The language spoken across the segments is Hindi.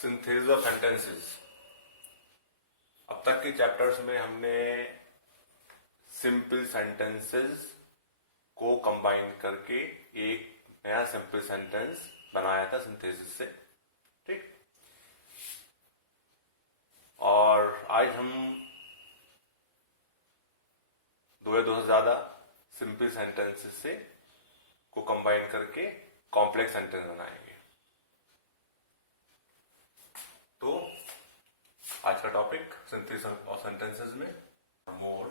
Synthesis of sentences. अब तक के चैप्टर्स में हमने सिंपल सेंटेंसेस को कंबाइन करके एक नया सिंपल सेंटेंस बनाया था सिंथेसिस से, ठीक। और आज हम दो या दो से ज्यादा सिंपल सेंटेंसेस से को कंबाइन करके कॉम्प्लेक्स सेंटेंस बनाएंगे। तो आज का टॉपिक सिंथेसिस ऑफ सेंटेंसेस में मोर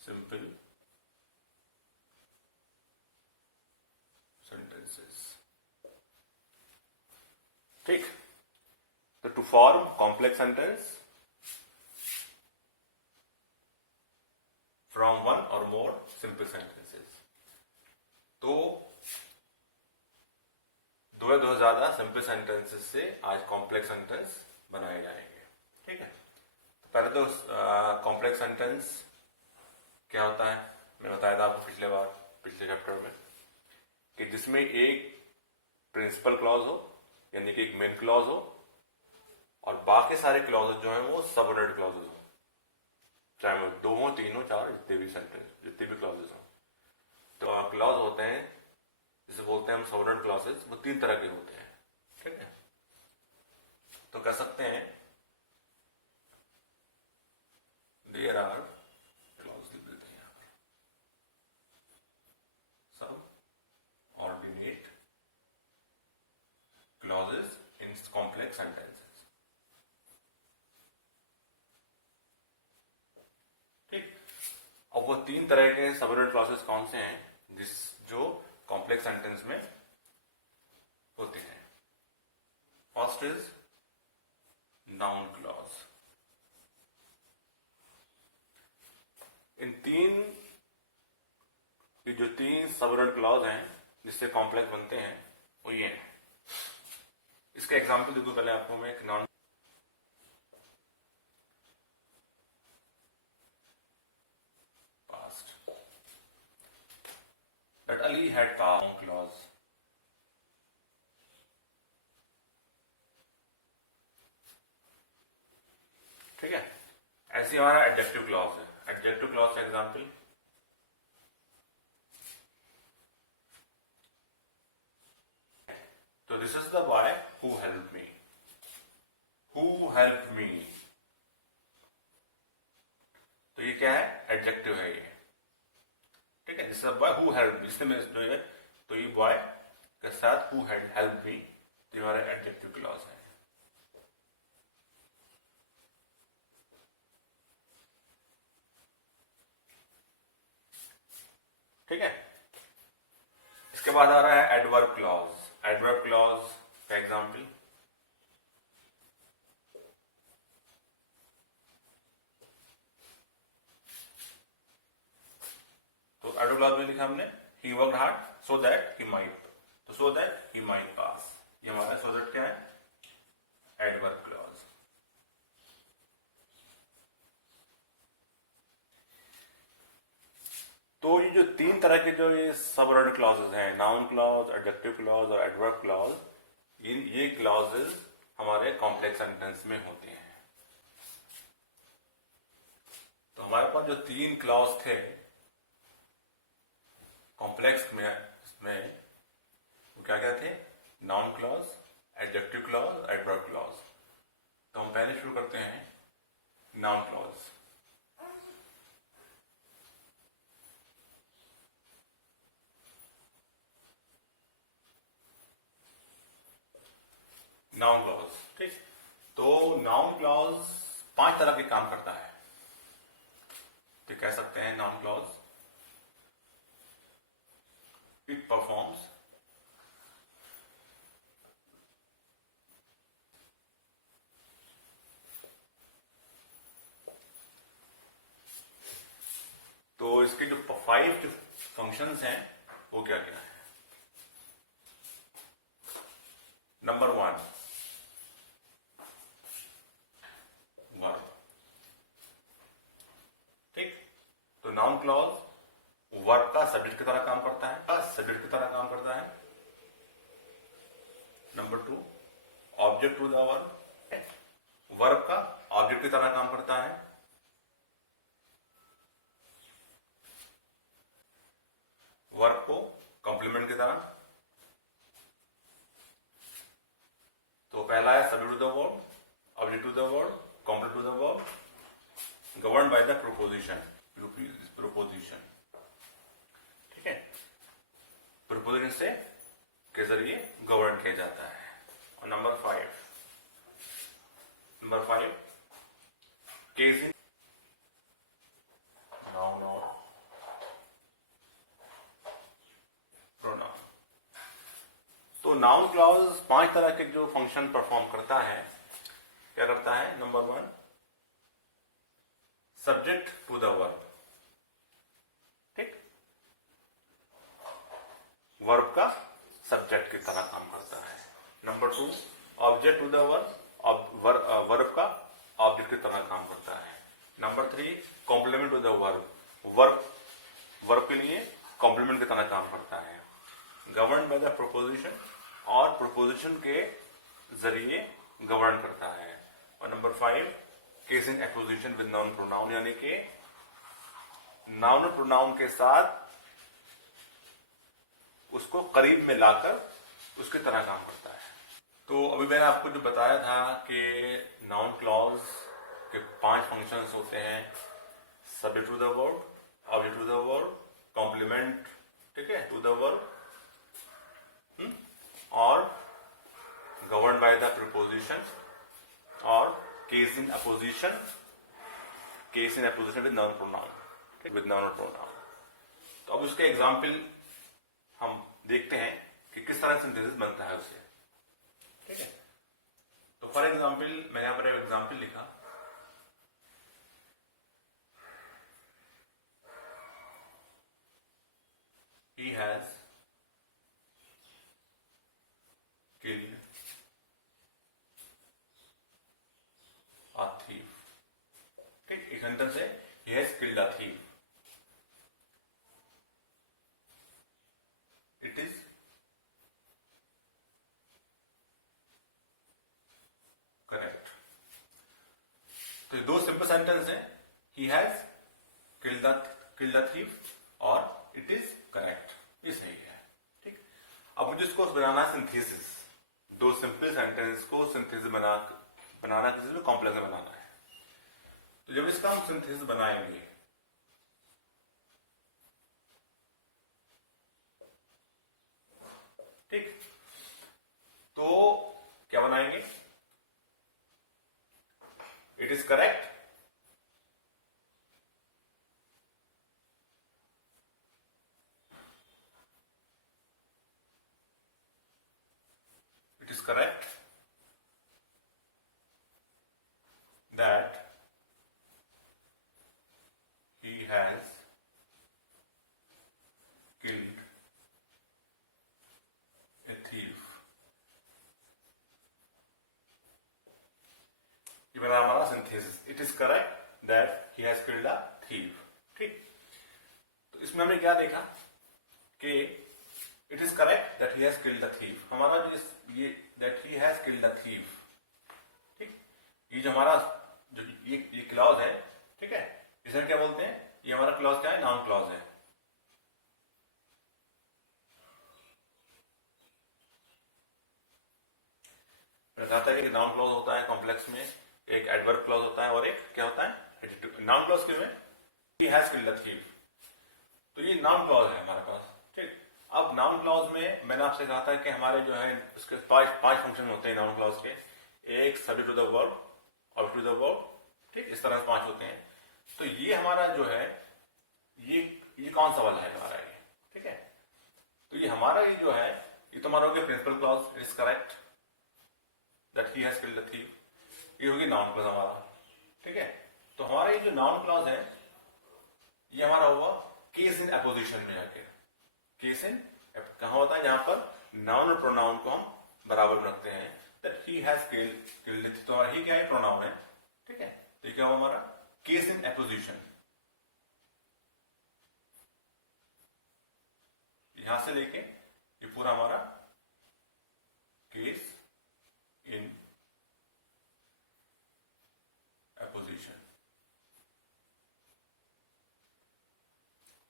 सिंपल सेंटेंसेस, ठीक। तो to form complex sentence from one or more simple sentences, तो दो या दो से ज्यादा सिंपल सेंटेंसेस से आज कॉम्प्लेक्स सेंटेंस बनाए जाएंगे, ठीक है। तो पहले तो कॉम्प्लेक्स सेंटेंस क्या होता है, मैं बताया था आपको पिछले चैप्टर में, कि जिसमें एक प्रिंसिपल क्लॉज हो, यानी कि एक मेन क्लॉज हो, और बाकी सारे क्लॉजेस जो हैं वो सबऑर्डिनेट क्लॉजेस हो, चाहे वो दो हो, तीन हो, चार, जितने भी क्लॉजेस हो। तो क्लॉज होते हैं जिसे बोलते हैं हम सबऑर्डिनेट क्लॉजेस, वो तीन तरह के होते हैं, ठीक है। तो कह सकते हैं देयर आर क्लॉज, लिख देते हैं यहां पर, subordinate clauses in complex sentences, ठीक। अब वो तीन तरह के सबऑर्डिनेट क्लॉजेस कौन से हैं जो कॉम्प्लेक्स सेंटेंस में होते हैं? First is noun clause. ये जो तीन सबऑर्डिनेट क्लॉज हैं जिससे कॉम्प्लेक्स बनते हैं वो ये हैं। इसका एग्जांपल देखो पहले आपको मैं एक non past that Ali had passed clause, ठीक है। ऐसे हमारा एडजेक्टिव क्लॉज है। एडजेक्टिव क्लॉज का एग्जांपल तो this is the boy who help me, who help me, तो ये क्या है? एडजेक्टिव है ये, ठीक है। This is the boy who help me, इसमें जो है तो ये बॉय के साथ हु हैड हेल्प मी, ये हमारा एडजेक्टिव क्लॉज है, ठीक है। इसके बाद आ रहा है एडवर्ब क्लॉज। एडवर्ब क्लॉज का एग्जांपल तो एडवर्ब क्लॉज में लिखा हमने he worked hard so that he might, तो सो दैट ही माइट पास, ये हमारा सो दैट क्या है? Adverb clause. तो ये जो तीन तरह के जो ये सबऑर्डिनेट क्लॉजेस हैं, नाउन क्लॉज, एडजेक्टिव क्लॉज और एडवर्ब क्लॉज, ये क्लॉजेस हमारे कॉम्प्लेक्स सेंटेंस में होते हैं। तो हमारे पास जो तीन क्लॉज थे कॉम्प्लेक्स में वो क्या क्या थे? Noun clause, adjective clause, adverb clause. तो हम पहले शुरू करते हैं नाउन क्लॉज। नाउन क्लॉज, ठीक। तो नाउन क्लॉज पांच तरह के काम करता है, तो कह सकते हैं नाउन क्लॉज इट परफॉर्म्स तो इसके जो 5 जो फंक्शंस हैं वो क्या क्या है? नंबर 1 वर्ब, ठीक। तो नाउन क्लॉज वर्ब का सब्जेक्ट की तरह काम करता है, सब्जेक्ट की तरह काम करता है। Number 2, object to the verb, verb का ऑब्जेक्ट की तरह काम करता है। वर्ब को कॉम्प्लीमेंट की तरह। तो पहला है subject to the verb, object to the verb, complement to the verb, governed by the preposition, preposition. ठीक है, प्रोपोजिशन से के जरिए गवर्न किया जाता है। और नंबर 5, केस इन नाउन और प्रोनाउन। तो नाउन क्लॉज 5 तरह के जो फंक्शन परफॉर्म करता है, क्या करता है? Number 1, subject to the verb. ठीक, वर्ब का सब्जेक्ट की तरह काम करता है। Number 2, object to the verb, verb का ऑब्जेक्ट की तरह काम करता है। Number 3, complement to the verb, verb के लिए कॉम्प्लीमेंट की तरह काम करता है। गवर्न बाय द प्रोपोजिशन, और प्रोपोजिशन के जरिए गवर्न करता है। और number 5, case in apposition with noun pronoun, यानी कि नाउन प्रोनाउन के साथ उसको करीब में लाकर उसकी तरह काम करता है। तो अभी मैंने आपको जो बताया था कि नाउन क्लॉज के 5 फंक्शंस होते हैं, subject to the verb, object to the verb, complement, ठीक है, टू द वर्ब, और गवर्न बाय द प्रीपोजिशन, और case in apposition, with noun pronoun, with noun pronoun. तो अब उसके एग्जाम्पल हम देखते हैं कि किस तरह सिंथेसिस बनता है उसे। ठीक है, तो फॉर एग्जाम्पल मैंने यहां पर एक एग्जाम्पल लिखा, he has killed a thief। ठीक, एक सेंटेंस है, he has killed a thief, it is correct. तो ये 2 सिंपल सेंटेंस हैं, he has killed the thief और it is correct, ये सही है। ठीक, अब मुझे इसको बनाना है सिंथेसिस, 2 सिंपल सेंटेंस को सिंथेसिस बनाना किसी को कॉम्प्लेक्स में बनाना है। तो जब इसका हम सिंथेसिस बनाएंगे, ठीक, तो क्या बनाएंगे? It is correct, it is correct that he has killed a thief। ये बना हमारा synthesis, it is correct that he has killed a thief. ठीक, तो इसमें हमने क्या देखा कि it is correct that he has killed the thief, हमारा जो ये that he has killed the thief, ठीक, ये जो हमारा जो ये क्लॉज है, ठीक है, इसे क्या बोलते हैं? ये हमारा क्लॉज क्या है? नाउन क्लॉज है। बताता है कि नाउन क्लॉज होता है कॉम्प्लेक्स में, एक एडवर्ब क्लॉज होता है और एक क्या होता है? एडजेक्टिव। नाउन क्लॉज किसमें? ही हैज किल्ड द थीफ, तो ये नाउन क्लॉज है हमारे पास। ठीक, अब नाउन क्लॉज में मैंने आपसे कहा था कि हमारे जो है उसके 5 फंक्शन होते हैं नाउन क्लॉज के, एक subject to the verb, object to the verb, ठीक, इस तरह से 5 होते हैं। तो ये हमारा जो है ये कौन सा वाला है हमारा ये? ठीक है, तो ये हमारा ये जो है ये तो हमारा हो गया principal clause, is correct that he has killed the thief, ये होगी नाउन क्लॉज हमारा। ठीक है, तो हमारा ये जो नाउन क्लॉज है ये हमारा हुआ केस इन अपोजिशन में आके। केस इन कहां होता है? जहां पर नाउन और प्रोनाउन को हम बराबर रखते हैं, दैट ही हैज किल्ड, तो हमारा ही क्या है? प्रोनाउन है। ठीक है, तो ये क्या हुआ हमारा? Case in opposition. यहां से लेके ये पूरा हमारा केस इन एपोजिशन,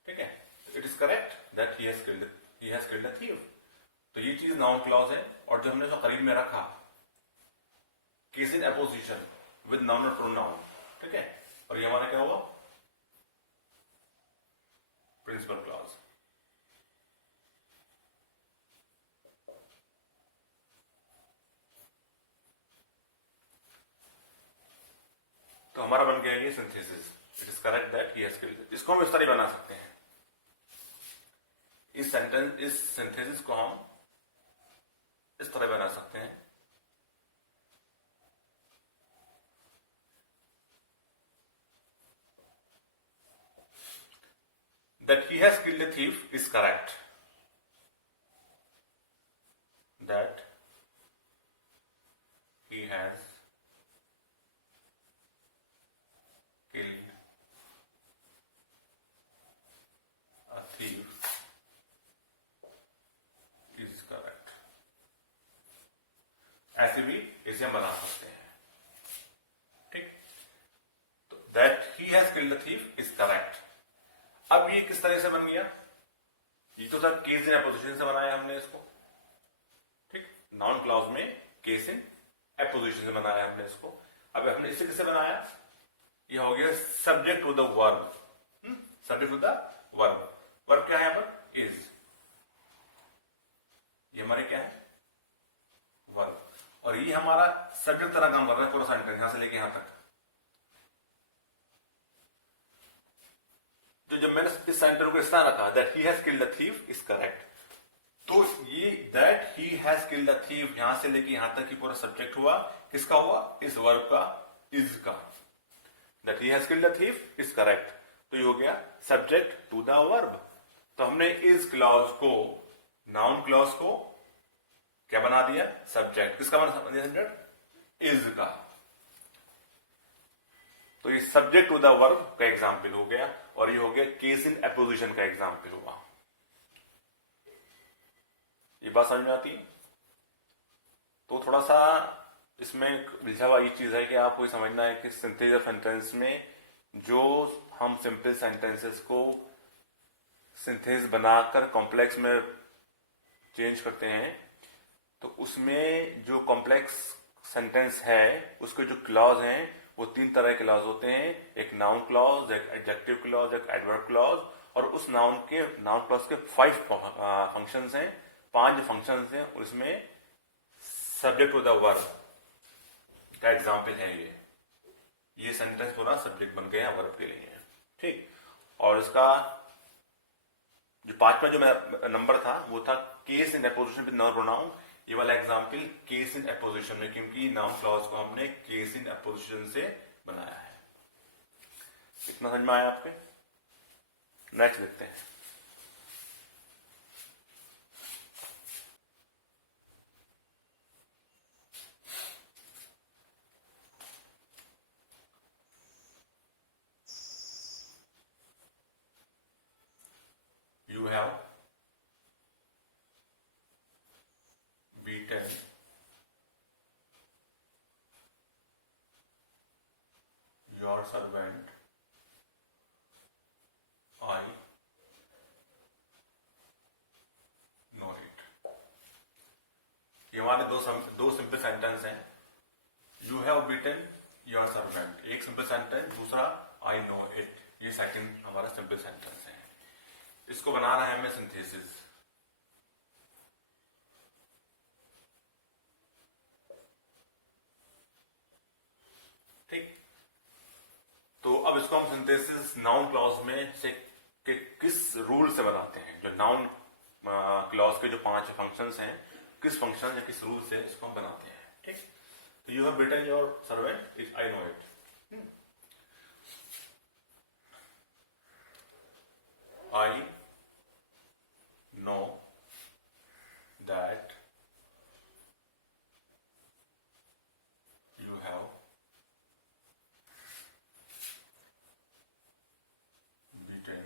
ठीक है। It is correct that he has killed a thief. तो ये चीज नाउन क्लॉज है, और जो हमने जो करीब में रखा case in apposition with noun और प्रोनाउन, ठीक है, और ये हमारा क्या हुआ प्रिंसिपल क्लॉज। तो हमारा बन गया ये synthesis. It is correct that he has killed. इसको हम इस तरह बना सकते हैं, इस सिंथेसिस को हम इस तरह बना सकते हैं, that he has killed a thief is correct. That he has killed a thief is correct. ऐसे भी इसे हम बना सकते हैं, ठीक। तो that he has killed a thief is correct। अब ये किस तरह से बन गया, ये तो था केस इन एपोजिशन से बनाया हमने इसको, ठीक। नाउन क्लॉज में केस इन एपोजिशन से बनाया हमने इसको। अब हमने इसे किससे बनाया, ये हो गया subject to the verb, subject to the verb. Verb क्या है यहां पर, इज। ये हमारे क्या है, वर्ब, और ये हमारा सब्जेक्ट तरह काम कर रहा है पूरा सेंटेंस, यहां से लेके यहां तक। तो जब मैंने इस सेंटेंस को इस तरह रखा that he has killed the thief is correct, तो ये that he has killed the thief यहां से लेके यहां तक की पूरा सब्जेक्ट हुआ, किसका हुआ, इस वर्ब का, इज का। That he has killed the thief is correct, तो ये हो गया सब्जेक्ट टू द वर्ब। तो हमने इस क्लॉज को, नाउन क्लॉज को क्या बना दिया, सब्जेक्ट। किसका बना दिया, सब्जेक्ट इज का। तो ये सब्जेक्ट टू द वर्ब का एग्जाम्पल हो गया, और ये हो गया केस इन एपोजिशन का एग्जाम्पल हुआ। ये बात समझ में आती। तो थोड़ा सा इसमें उलझा हुआ ये चीज है कि आपको समझना है कि सिंथेसिस ऑफ सेंटेंस में जो हम सिंपल सेंटेंसेस को सिंथेसिस बनाकर कॉम्प्लेक्स में चेंज करते हैं, तो उसमें जो कॉम्प्लेक्स सेंटेंस है उसके जो क्लॉज हैं वो तीन तरह के क्लॉज होते हैं, एक नाउन क्लॉज, एक एडजेक्टिव क्लॉज, एक एडवर्ब क्लॉज। और उस नाउन क्लॉज के 5 फंक्शंस हैं, 5 फंक्शंस हैं, उसमें सब्जेक्ट टू द वर्ब का एग्जाम्पल है ये सेंटेंस पूरा सब्जेक्ट बन गया वर्ब के लिए, ठीक। और इसका जो 5वां जो नंबर था वो था case in apposition with noun pronoun. ये वाला एग्जाम्पल केस इन एपोजिशन में, क्योंकि नाउन क्लॉज को हमने केस इन एपोजिशन से बनाया है। इतना समझ में आया आपके। नेक्स्ट देखते हैं। You have beaten your servant, I know it। ये हमारे दो सिंपल सेंटेंस हैं। You have beaten your servant एक सिंपल सेंटेंस, दूसरा I know it ये सेकंड हमारा सिंपल सेंटेंस है। इसको बनाना है हमें सिंथेसिस। ठीक, तो अब इसको हम सिंथेसिस नाउन क्लॉज में से किस रूल से बनाते हैं। जो नाउन क्लॉज के जो 5 फंक्शंस हैं, किस फंक्शन या किस रूल से इसको हम बनाते हैं। ठीक, तो you have beaten your servant is I know it. I know that you have beaten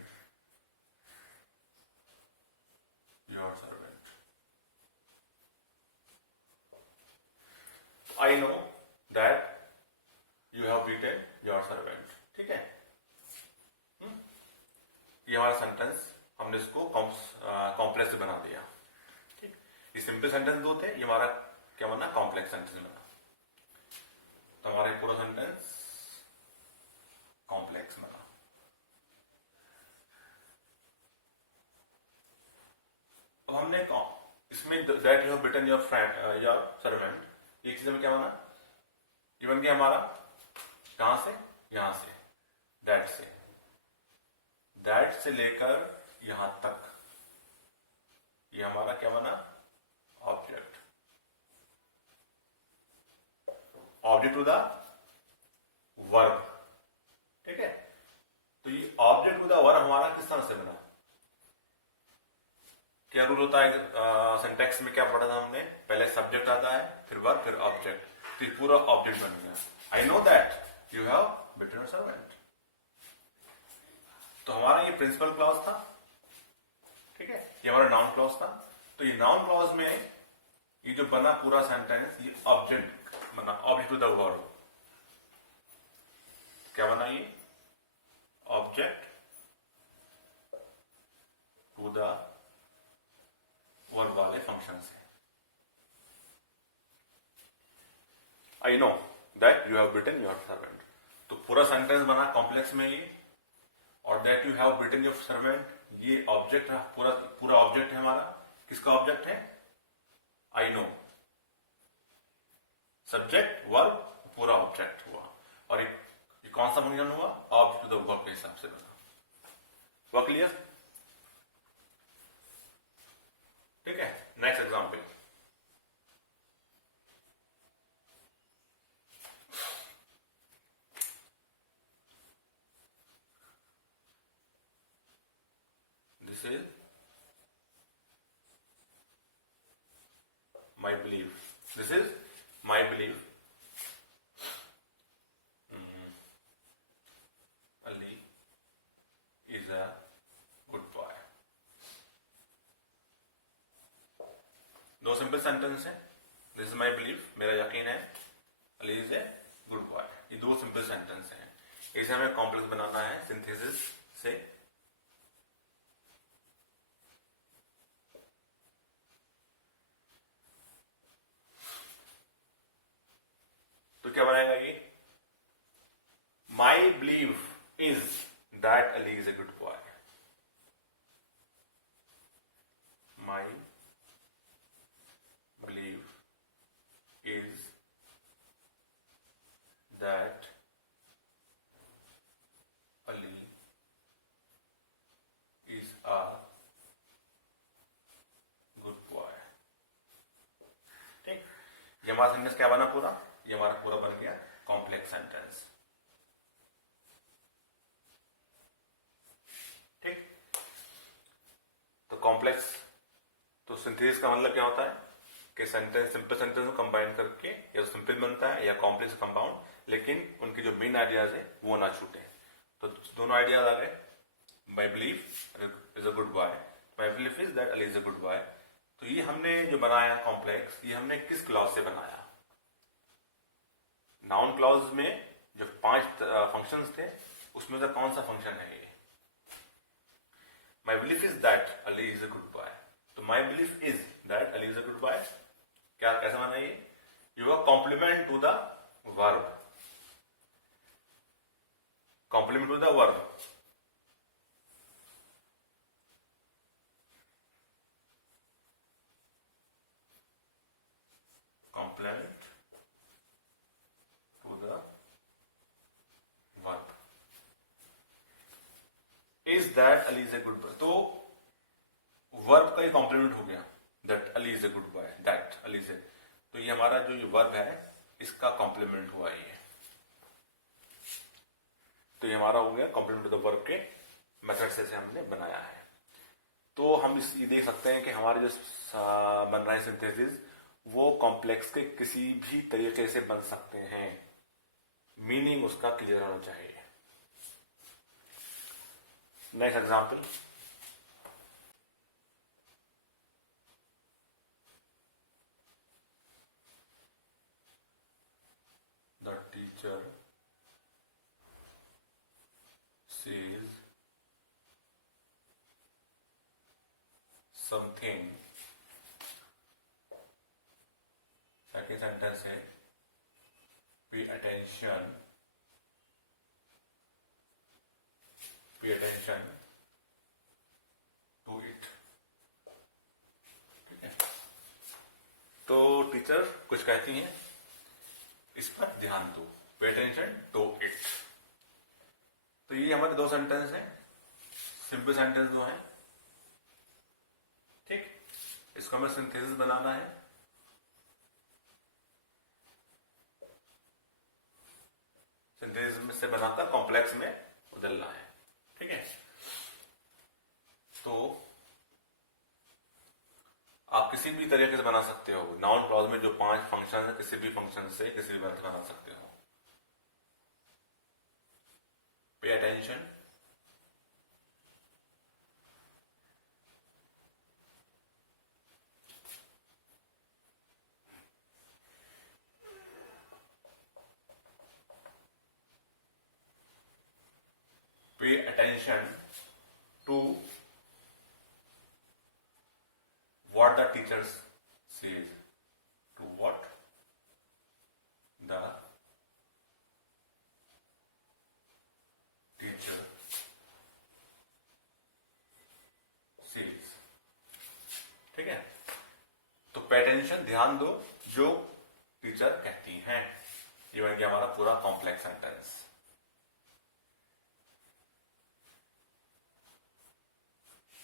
I know that you have beaten your servant. ठीक है, ये हमारा सेंटेंस, हमने इसको कॉम्प्लेक्स बना दिया। ठीक, ये सिंपल सेंटेंस दो थे, ये हमारा क्या बना, कॉम्प्लेक्स सेंटेंस बना। तो हमारे पूरा सेंटेंस कॉम्प्लेक्स बना। अब हमने इसमें that you have beaten your friend your servant, ये चीज में क्या बना, ये बन गया हमारा कहां से, यहां से, दैट से लेकर यहां तक, ये हमारा क्या बना, ऑब्जेक्ट टू द वर्ब। ठीक है, तो ये ऑब्जेक्ट टू द वर्ब हमारा किस तरह से बना, क्या रूल होता है सिंटैक्स में, क्या पढ़ा था हमने, पहले सब्जेक्ट आता है, फिर वर्ब, फिर ऑब्जेक्ट, तो ये पूरा ऑब्जेक्ट बन गया। I know that you have beaten your servant, तो हमारा ये प्रिंसिपल क्लॉज था। ठीक है, ये हमारा नाउन क्लॉज था। तो ये नाउन क्लॉज में ये जो बना पूरा सेंटेंस, ये ऑब्जेक्ट बना, ऑब्जेक्ट टू द वर्ब। क्या बना, ये ऑब्जेक्ट टू द वर्ब वाले फंक्शन से। I know that you have beaten your servant, तो पूरा सेंटेंस बना कॉम्प्लेक्स में ये, और that you have beaten your servant, ये ऑब्जेक्ट है, पूरा ऑब्जेक्ट है हमारा। किसका ऑब्जेक्ट है, आई नो, सब्जेक्ट वर्ब पूरा ऑब्जेक्ट हुआ। और ये कौन सा फंक्शन हुआ, ऑब्जेक्ट टू द वर्ब के हिसाब से बना। हुआ क्लियर? ठीक है, next example. This is my believe, this is my believe Ali is a good boy. दो सिंपल सेंटेंस है, दिस इज माई बिलीव, मेरा यकीन है, Ali is a good boy, ये दो सिंपल सेंटेंस हैं। इसे हमें कॉम्प्लेक्स बनाना है सिंथेसिस से। तो क्या बनाएगा ये, my believe is that Ali is a good boy, my believe is that Ali is a good boy. ठीक, ये हमारा सेंटेंस क्या बना पूरा, ये हमारा पूरा बन गया कॉम्प्लेक्स सेंटेंस। ठीक, तो कॉम्प्लेक्स, तो सिंथेसिस का मतलब क्या होता है कि सेंटेंस, सिंपल सेंटेंस को कंबाइन करके या सिंपल बनता है या कॉम्प्लेक्स कंपाउंड, लेकिन उनके जो मेन आइडियाज है वो ना छूटे। तो दोनों आइडियाज आ गए, my believe is a good boy, my believe is that Ali is a good boy. तो ये हमने जो बनाया कॉम्प्लेक्स, ये हमने किस क्लॉज से बनाया, नाउन क्लॉज में जो 5 फंक्शंस थे उसमें से कौन सा फंक्शन है ये, my belief is that Ali is a good boy. तो my belief is that Ali is a good boy, क्या कैसे माना ये, you are complement to the verb, complement to the verb. Complement to the verb is that Ali is a good boy. तो वर्ब का ही कॉम्प्लीमेंट हो गया, that Ali is a good boy, that Ali is a, तो ये हमारा जो ये वर्ब है इसका कॉम्प्लीमेंट हुआ ये, तो ये हमारा हो गया कॉम्प्लीमेंट टू द वर्ब के मेथड से हमने बनाया है। तो हम ये देख सकते हैं कि हमारे जो बन रहा है सिंथेसिस वो कॉम्प्लेक्स के किसी भी तरीके से बन सकते हैं, मीनिंग उसका क्लियर होना चाहिए। Next example, teacher says something. Second sentence है पे अटेंशन टू इट। ठीक है, तो टीचर कुछ कहती हैं, इस पर ध्यान दो, पे अटेंशन टू इट। तो ये हमारे दो सेंटेंस हैं, सिंपल सेंटेंस दो हैं। ठीक, इसको हमें सिंथेसिस बनाना है। सिंथेसिस से बनाकर कॉम्प्लेक्स में बदलना है। ठीक है, तो आप किसी भी तरीके से बना सकते हो। नाउन क्लॉज में जो 5 फंक्शन है, किसी भी फंक्शन से किसी भी अर्थ बना सकते हो। Pay attention, pay attention to what the teacher says, to what the teacher says। ठीक है, तो पे अटेंशन, ध्यान दो जो टीचर कहती हैं। ये बन गया हमारा पूरा कॉम्प्लेक्स सेंटेंस।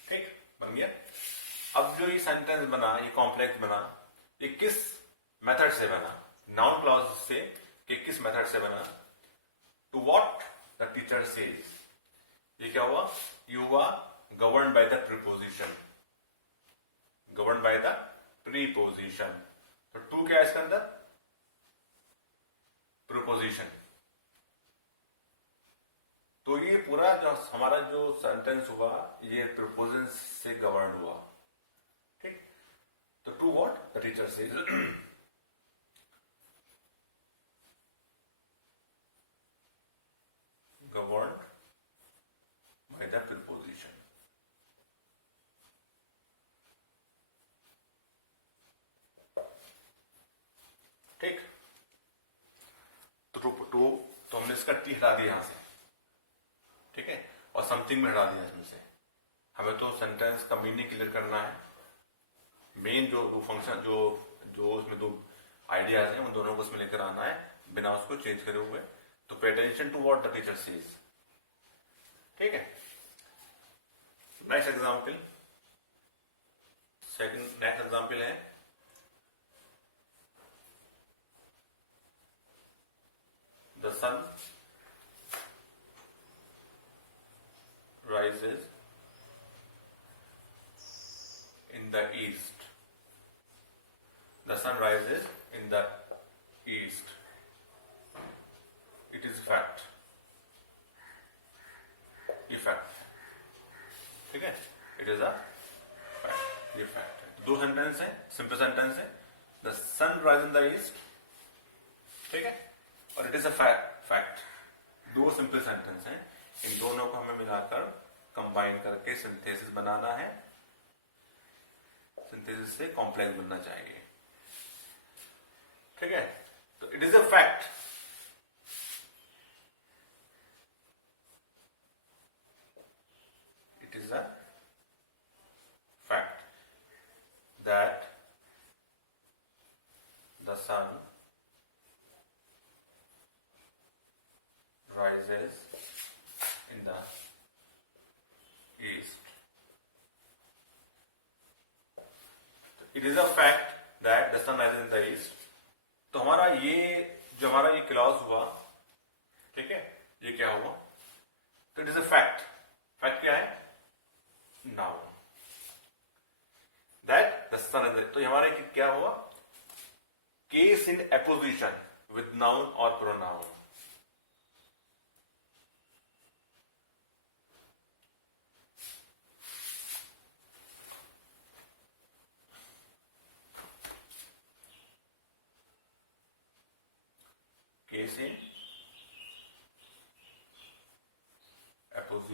ठीक, बन गया। अब जो ये सेंटेंस बना, ये कॉम्प्लेक्स बना, ये किस मेथड से बना? नाउन क्लॉज से, कि किस मेथड से बना? To what the teacher says. ये क्या हुआ? ये हुआ govern by the preposition, govern by the preposition. तो टू क्या है इसके अंदर? प्रीपोजिशन। तो ये पूरा जो हमारा जो सेंटेंस हुआ, ये प्रीपोजिशन से गवर्न हुआ। ठीक, तो to what the teacher says, govern by the preposition. ठीक, तो हमने इसका टी हटा दिया यहां से। ठीक है, और समथिंग में हटा दिया इसमें से। हमें तो सेंटेंस का मीनिंग क्लियर करना है। मेन जो दो फंक्शन, जो उसमें दो आइडियाज हैं, उन दोनों को उसमें लेकर आना है बिना उसको चेंज करे हुए। तो pay attention to what the teacher says. ठीक है, नेक्स्ट एग्जाम्पल, नेक्स्ट एग्जाम्पल है the sun rises in the east. The sun rises in the east. It is a fact. ये fact है। ठीक है, it is a fact, ये fact है। दो सेंटेंस है, सिंपल सेंटेंस है। The sun rises in the east, ठीक है, और it is a fact। दो सिंपल सेंटेंस हैं। इन दोनों को हमें मिलाकर कंबाइन करके सिंथेसिस बनाना है। सिंथेसिस से कॉम्प्लेक्स बनना चाहिए। ठीक है, तो it is a fact, it is a fact that the sun rises in the east. It is a fact that the sun rises in the east. तो हमारा ये जो हमारा ये क्लॉज हुआ, ठीक है, ये क्या हुआ? तो it is a fact. Fact क्या है? Noun that the sun is. तो हमारा क्या हुआ? Case in apposition with noun और pronoun. Case in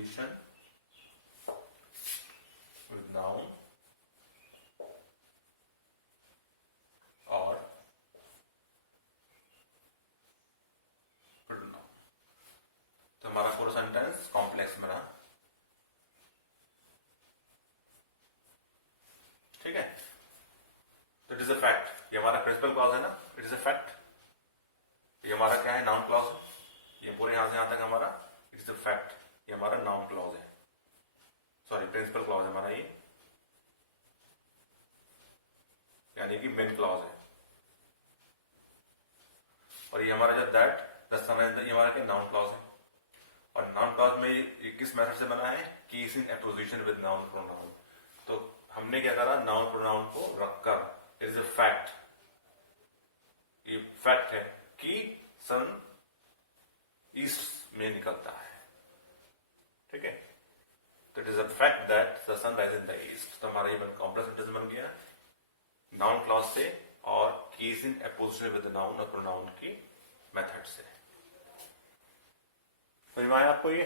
apposition with noun और pronoun। तो हमारा पूरा सेंटेंस कॉम्प्लेक्स बना, ठीक है। तो इट इज अ फैक्ट, ये हमारा प्रिंसिपल क्लॉज है ना, इट इज अ फैक्ट। ये हमारा क्या है, नाउन क्लॉज। ये पूरे यहां से यहां तक हमारा इट इज अ फैक्ट, ये हमारा नाउन क्लॉज है, सॉरी प्रिंसिपल क्लॉज है हमारा ये, यानी कि मेन क्लॉज है। और ये हमारा जो दैट द ये हमारा क्या नाउन क्लॉज है। और नाउन क्लॉज में ये किस मेथड से बना है, case in apposition with noun pronoun. तो हमने क्या करा, नाउन प्रोनाउन को रखकर, इट इज अ फैक्ट, ये फैक्ट है कि सन ईस्ट में निकलता है, ठीक है। तो it is a fact that the sun rise in the east. तो हमारा ये कॉम्प्लेक्स सेंटेंस बन गया नाउन क्लॉज से और case in apposition with noun और प्रोनाउन की मेथड से। समझ में आया आपको ये?